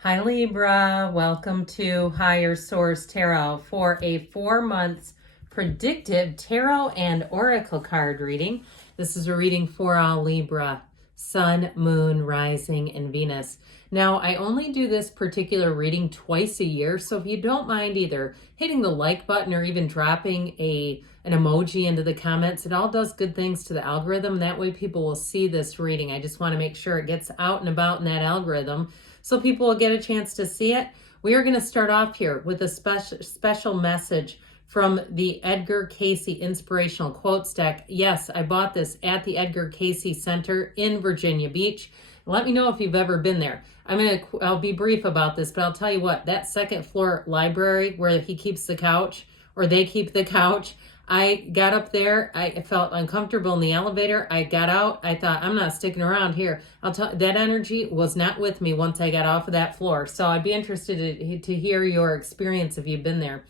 Hi Libra, welcome to Higher Source Tarot for a 4 months predictive tarot and oracle card reading. This is a reading for all Libra, Sun, Moon, Rising, and Venus. Now, I only do this particular reading twice a year, so if you don't mind either hitting the like button or even dropping an emoji into the comments, it all does good things to the algorithm. That way people will see this reading. I just want to make sure it gets out and about in that algorithm so people will get a chance to see it. We are going to start off here with a special message from the Edgar Cayce Inspirational Quotes deck. Yes, I bought this at the Edgar Cayce Center in Virginia Beach. Let me know if you've ever been there. I'll be brief about this, but I'll tell you what, that second floor library where he keeps the couch, or they keep the couch, I got up there, I felt uncomfortable in the elevator, I got out, I thought, I'm not sticking around here. That energy was not with me once I got off of that floor. So I'd be interested to hear your experience if you've been there.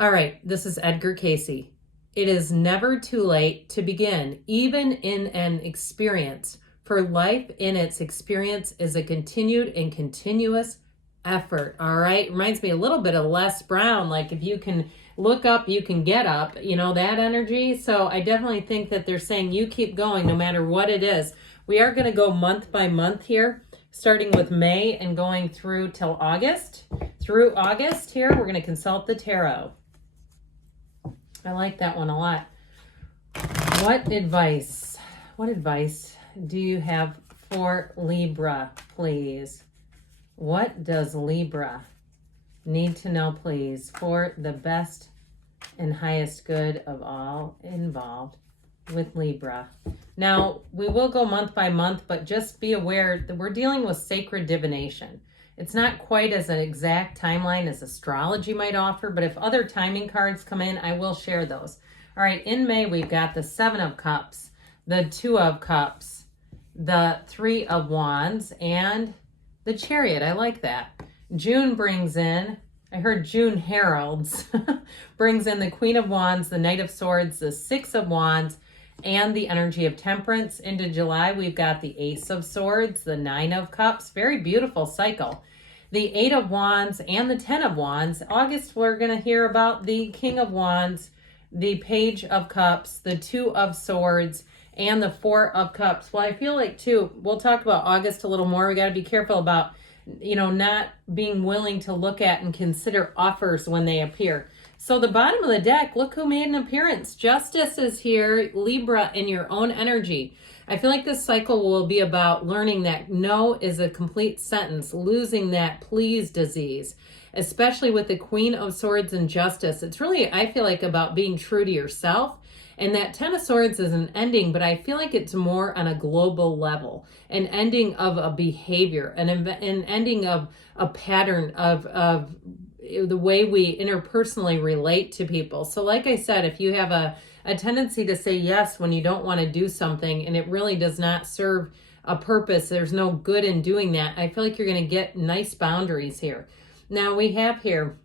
All right, this is Edgar Cayce. It is never too late to begin, even in an experience. For life in its experience is a continued and continuous effort. All right, reminds me a little bit of Les Brown, like if you can look up, you can get up, you know, that energy. So I definitely think that they're saying you keep going no matter what it is. We are going to go month by month here, starting with May and going through till August. Through August here, we're going to consult the tarot. I like that one a lot. What advice do you have for Libra, please? What does Libra need to know, please, for the best and highest good of all involved with Libra? Now, we will go month by month, but just be aware that we're dealing with sacred divination. It's not quite as an exact timeline as astrology might offer, but if other timing cards come in, I will share those. All right, in May, we've got the Seven of Cups, the Two of Cups, the Three of Wands, and the Chariot. I like that. June brings in, I heard June heralds, brings in the Queen of Wands, the Knight of Swords, the Six of Wands, and the energy of Temperance. Into July, we've got the Ace of Swords, the Nine of Cups. Very beautiful cycle. The Eight of Wands and the Ten of Wands. August, we're going to hear about the King of Wands, the Page of Cups, the Two of Swords, and the Four of Cups. Well, I feel like, too, we'll talk about August a little more. We got to be careful about, you know, not being willing to look at and consider offers when they appear. So the bottom of the deck, look who made an appearance. Justice is here, Libra, in your own energy. I feel like this cycle will be about learning that no is a complete sentence, losing that please disease, especially with the Queen of Swords and Justice. It's really, I feel like, about being true to yourself. And that Ten of Swords is an ending, but I feel like it's more on a global level, an ending of a behavior, an ending of a pattern of the way we interpersonally relate to people. So like I said, if you have a tendency to say yes when you don't want to do something and it really does not serve a purpose, there's no good in doing that, I feel like you're going to get nice boundaries here. Now we have here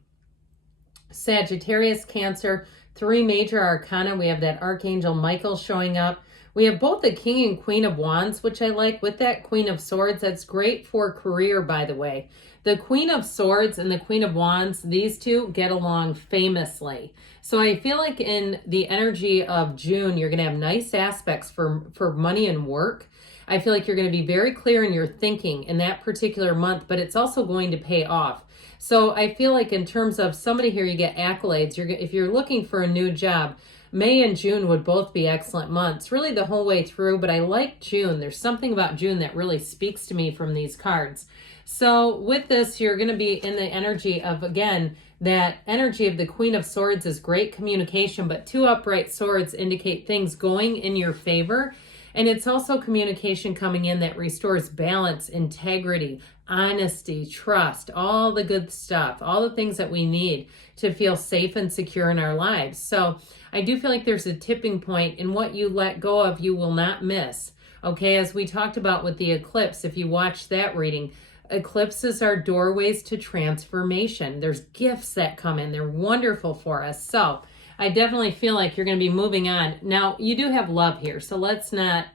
Sagittarius, Cancer, 3 major arcana. We have that Archangel Michael showing up. We have both the King and Queen of Wands, which I like, with that Queen of Swords. That's great for career, by the way. The Queen of Swords and the Queen of Wands, these two get along famously. So I feel like in the energy of June, you're going to have nice aspects for money and work. I feel like you're going to be very clear in your thinking in that particular month, but it's also going to pay off. So I feel like in terms of somebody here, you get accolades. If you're looking for a new job, May and June would both be excellent months, really the whole way through, but I like June. There's something about June that really speaks to me from these cards. So with this, you're going to be in the energy of, again, that energy of the Queen of Swords is great communication, but 2 upright swords indicate things going in your favor. And it's also communication coming in that restores balance, integrity, honesty, trust, all the good stuff, all the things that we need to feel safe and secure in our lives. So I do feel like there's a tipping point, and what you let go of, you will not miss. Okay, as we talked about with the eclipse, if you watch that reading, eclipses are doorways to transformation. There's gifts that come in. They're wonderful for us. So I definitely feel like you're going to be moving on. Now, you do have love here, so let's not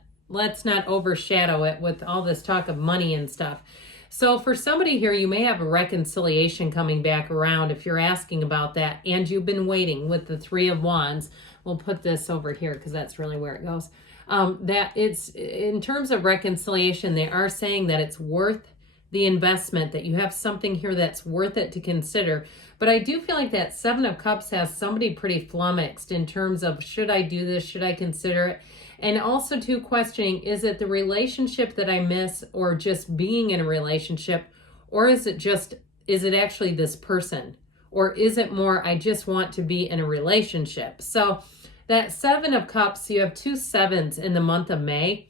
overshadow it with all this talk of money and stuff. So for somebody here, you may have a reconciliation coming back around if you're asking about that and you've been waiting with the Three of Wands. We'll put this over here because that's really where it goes. That it's in terms of reconciliation, they are saying that it's worth the investment, that you have something here that's worth it to consider. But I do feel like that Seven of Cups has somebody pretty flummoxed in terms of, should I do this? Should I consider it? And also too questioning, is it the relationship that I miss, or just being in a relationship? Or is it actually this person? Or is it more, I just want to be in a relationship? So that Seven of Cups, you have two sevens in the month of May.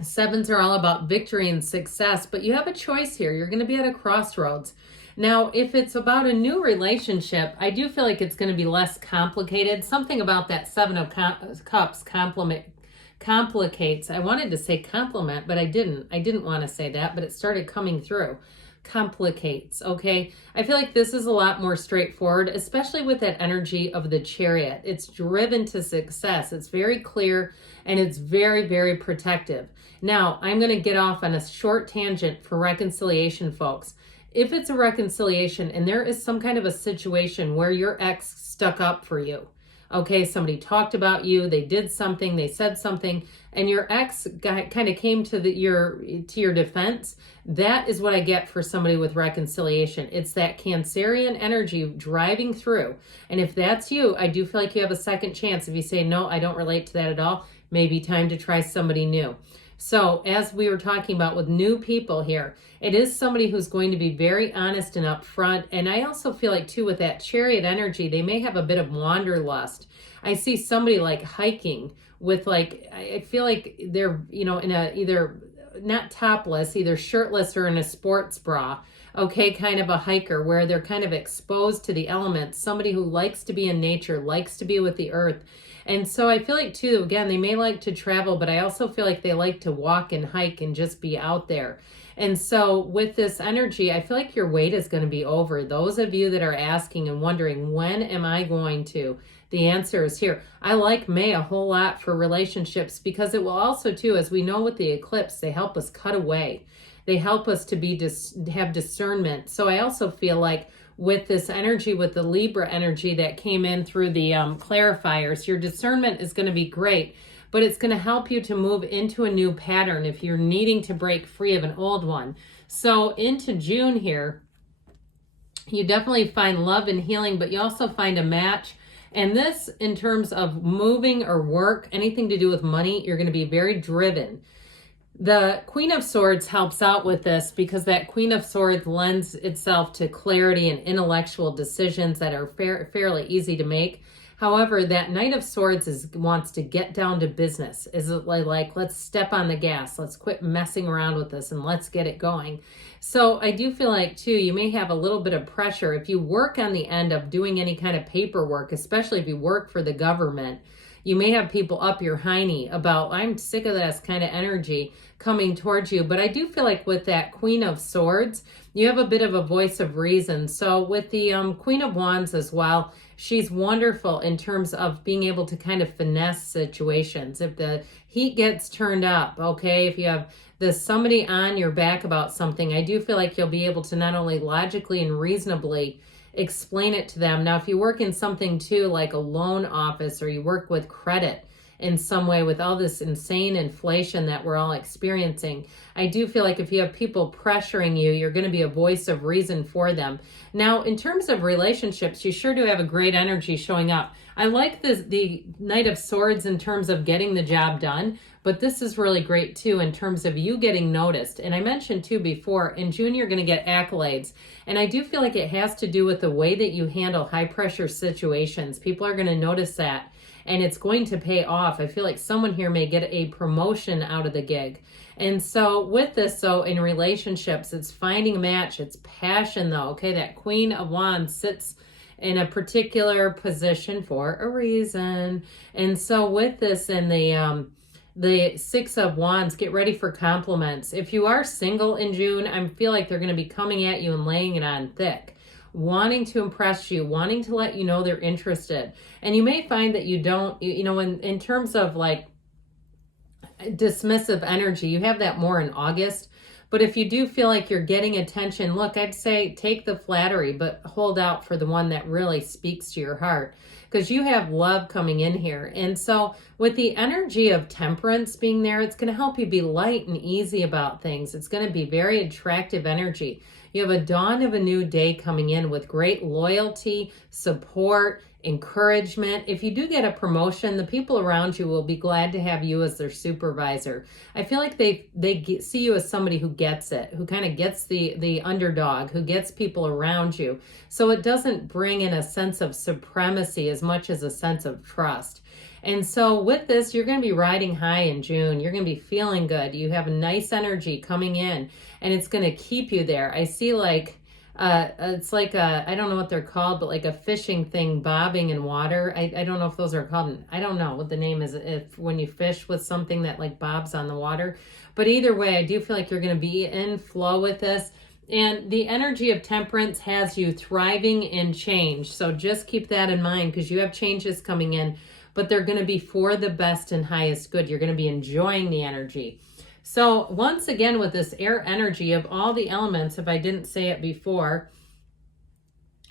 Sevens are all about victory and success, but you have a choice here. You're going to be at a crossroads. Now, if it's about a new relationship, I do feel like it's going to be less complicated. Something about that Seven of Cups complicates. I wanted to say compliment, but I didn't want to say that, but it started coming through. Complicates, okay? I feel like this is a lot more straightforward, especially with that energy of the Chariot. It's driven to success. It's very clear, and it's very, very protective. Now, I'm going to get off on a short tangent for reconciliation, folks. If it's a reconciliation and there is some kind of a situation where your ex stuck up for you, okay, somebody talked about you, they did something, they said something, and your ex kind of came to your defense, that is what I get for somebody with reconciliation. It's that Cancerian energy driving through. And if that's you, I do feel like you have a second chance. If you say, no, I don't relate to that at all, maybe time to try somebody new. So as we were talking about with new people here, it is somebody who's going to be very honest and upfront. And I also feel like too, with that Chariot energy, they may have a bit of wanderlust. I see somebody like hiking with I feel like they're, in a, either not topless, either shirtless or in a sports bra. Okay, kind of a hiker where they're kind of exposed to the elements. Somebody who likes to be in nature, likes to be with the earth. And so I feel like too, again, they may like to travel, but I also feel like they like to walk and hike and just be out there. And so with this energy, I feel like your wait is going to be over. Those of you that are asking and wondering, when am I going to? The answer is here. I like May a whole lot for relationships because it will also too, as we know with the eclipse, they help us cut away. They help us to have discernment. So I also feel like with this energy, with the Libra energy that came in through the clarifiers, your discernment is going to be great, but it's going to help you to move into a new pattern if you're needing to break free of an old one. So into June here, you definitely find love and healing, but you also find a match. And this, in terms of moving or work, anything to do with money, you're going to be very driven. The Queen of Swords helps out with this because that Queen of Swords lends itself to clarity and intellectual decisions that are fairly easy to make. However, that Knight of Swords wants to get down to business. Is it like, let's step on the gas, let's quit messing around with this and let's get it going. So I do feel like too, you may have a little bit of pressure if you work on the end of doing any kind of paperwork, especially if you work for the government. You may have people up your hiney about, I'm sick of this kind of energy coming towards you. But I do feel like with that Queen of Swords, you have a bit of a voice of reason. So with the Queen of Wands as well, she's wonderful in terms of being able to kind of finesse situations. If the heat gets turned up, okay, if you have somebody on your back about something, I do feel like you'll be able to not only logically and reasonably explain it to them. Now, if you work in something too, like a loan office, or you work with credit in some way with all this insane inflation that we're all experiencing, I do feel like if you have people pressuring you, you're going to be a voice of reason for them. Now, in terms of relationships, you sure do have a great energy showing up. I like the Knight of Swords in terms of getting the job done, but this is really great too in terms of you getting noticed. And I mentioned too before, in June, you're going to get accolades. And I do feel like it has to do with the way that you handle high pressure situations. People are going to notice that, and it's going to pay off. I feel like someone here may get a promotion out of the gig. And so with this, so in relationships, it's finding a match. It's passion though. Okay, that Queen of Wands sits in a particular position for a reason. And so with this and the Six of Wands, get ready for compliments. If you are single in June, I feel like they're going to be coming at you and laying it on thick, wanting to impress you, wanting to let you know they're interested. And you may find that you don't, in terms of like dismissive energy, you have that more in August. But if you do feel like you're getting attention, look, I'd say take the flattery, but hold out for the one that really speaks to your heart, because you have love coming in here. And so with the energy of temperance being there, it's going to help you be light and easy about things. It's going to be very attractive energy. You have a dawn of a new day coming in with great loyalty, support, encouragement. If you do get a promotion, the people around you will be glad to have you as their supervisor. I feel like they see you as somebody who gets it, who kind of gets the underdog, who gets people around you. So it doesn't bring in a sense of supremacy as much as a sense of trust. And so with this, you're going to be riding high in June. You're going to be feeling good. You have a nice energy coming in, and it's going to keep you there. I see like, it's like I don't know what they're called, but like a fishing thing bobbing in water. I don't know if those are called, I don't know what the name is if when you fish with something that like bobs on the water. But either way, I do feel like you're going to be in flow with this. And the energy of temperance has you thriving in change. So just keep that in mind, because you have changes coming in, but they're going to be for the best and highest good. You're going to be enjoying the energy. So once again, with this air energy of all the elements, if I didn't say it before,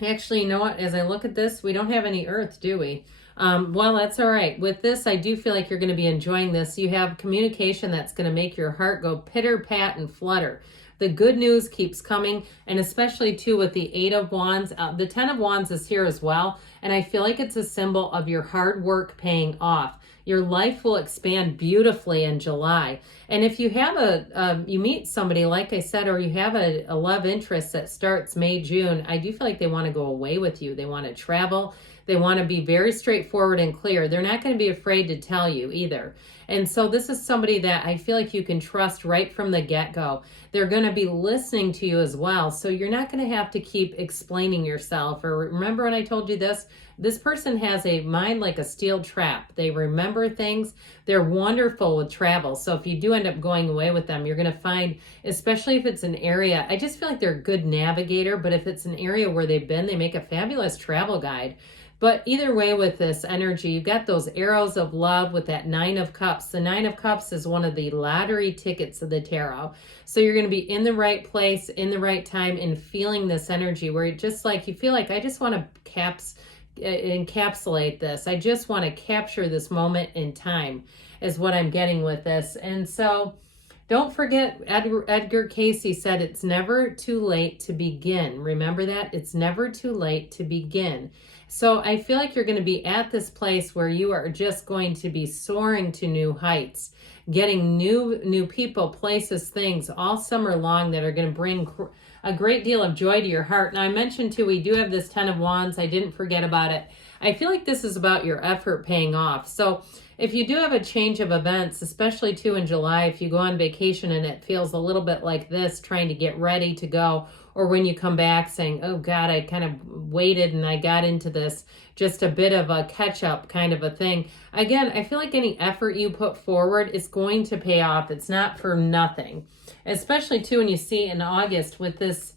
actually, you know what? As I look at this, we don't have any earth, do we? Well, that's all right. With this, I do feel like you're going to be enjoying this. You have communication that's going to make your heart go pitter-pat and flutter. The good news keeps coming, and especially too with the 8 of Wands. The 10 of Wands is here as well, and I feel like it's a symbol of your hard work paying off. Your life will expand beautifully in July. And if you have you meet somebody, like I said, or you have a love interest that starts May, June, I do feel like they want to go away with you. They want to travel. They want to be very straightforward and clear. They're not going to be afraid to tell you either. And so this is somebody that I feel like you can trust right from the get-go. They're going to be listening to you as well. So you're not going to have to keep explaining yourself. Or remember when I told you this? This person has a mind like a steel trap. They remember things. They're wonderful with travel. So if you do end up going away with them, you're going to find, especially if it's an area, I just feel like they're a good navigator. But if it's an area where they've been, they make a fabulous travel guide. But either way with this energy, you've got those arrows of love with that 9 of Cups. The 9 of Cups is one of the lottery tickets of the tarot. So you're going to be in the right place, in the right time, and feeling this energy where you just like, you feel like, I just want to encapsulate this. I just want to capture this moment in time is what I'm getting with this. And so don't forget, Edgar Cayce said, it's never too late to begin. Remember that? It's never too late to begin. So I feel like you're going to be at this place where you are just going to be soaring to new heights, getting new people, places, things all summer long that are going to bring a great deal of joy to your heart. Now I mentioned too, we do have this 10 of Wands. I didn't forget about it. I feel like this is about your effort paying off. So if you do have a change of events, especially too in July, if you go on vacation and it feels a little bit like this, trying to get ready to go, or when you come back saying, oh God, I kind of waited and I got into this, just a bit of a catch up kind of a thing. Again, I feel like any effort you put forward is going to pay off. It's not for nothing, especially too when you see in August with this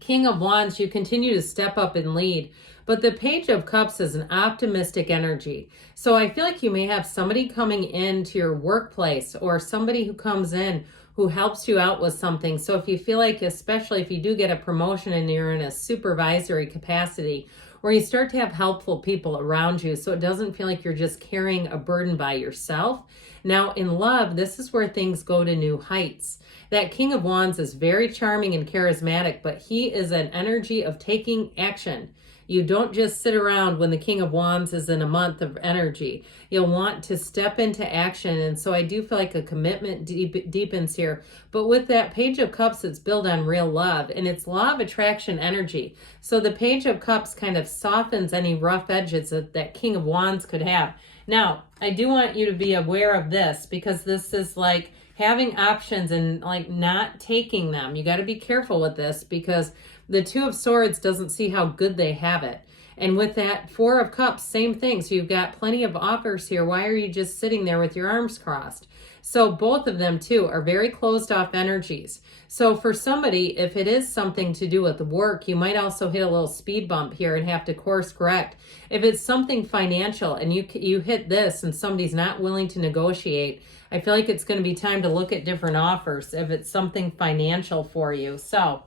King of Wands, you continue to step up and lead. But the Page of Cups is an optimistic energy. So I feel like you may have somebody coming into your workplace or somebody who comes in who helps you out with something. So if you feel like, especially if you do get a promotion and you're in a supervisory capacity, where you start to have helpful people around you, so it doesn't feel like you're just carrying a burden by yourself. Now in love, this is where things go to new heights. That King of Wands is very charming and charismatic, but he is an energy of taking action. You don't just sit around when the King of Wands is in a month of energy. You'll want to step into action. And so I do feel like a commitment deepens here. But with that Page of Cups, it's built on real love, and it's law of attraction energy. So the Page of Cups kind of softens any rough edges that King of Wands could have. Now, I do want you to be aware of this, because this is like having options and like not taking them. You got to be careful with this, because the Two of Swords doesn't see how good they have it. And with that Four of Cups, same thing. So you've got plenty of offers here. Why are you just sitting there with your arms crossed? So both of them too are very closed off energies. So for somebody, if it is something to do with work, you might also hit a little speed bump here and have to course correct. If it's something financial and you hit this and somebody's not willing to negotiate, I feel like it's going to be time to look at different offers if it's something financial for you. So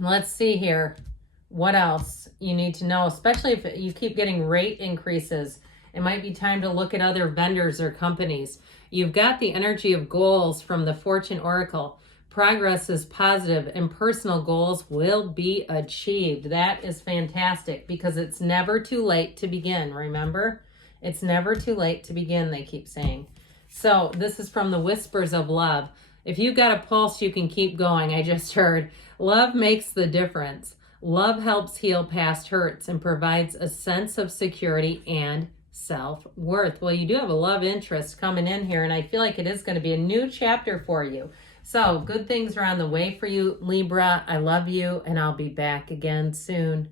let's see here what else you need to know, especially if you keep getting rate increases. It might be time to look at other vendors or companies. You've got the energy of goals from the Fortune Oracle. Progress is positive and personal goals will be achieved. That is fantastic because it's never too late to begin, remember? It's never too late to begin, they keep saying. So this is from the Whispers of Love. If you've got a pulse, you can keep going. I just heard, love makes the difference. Love helps heal past hurts and provides a sense of security and self-worth. Well, you do have a love interest coming in here, and I feel like it is going to be a new chapter for you. So good things are on the way for you, Libra. I love you, and I'll be back again soon.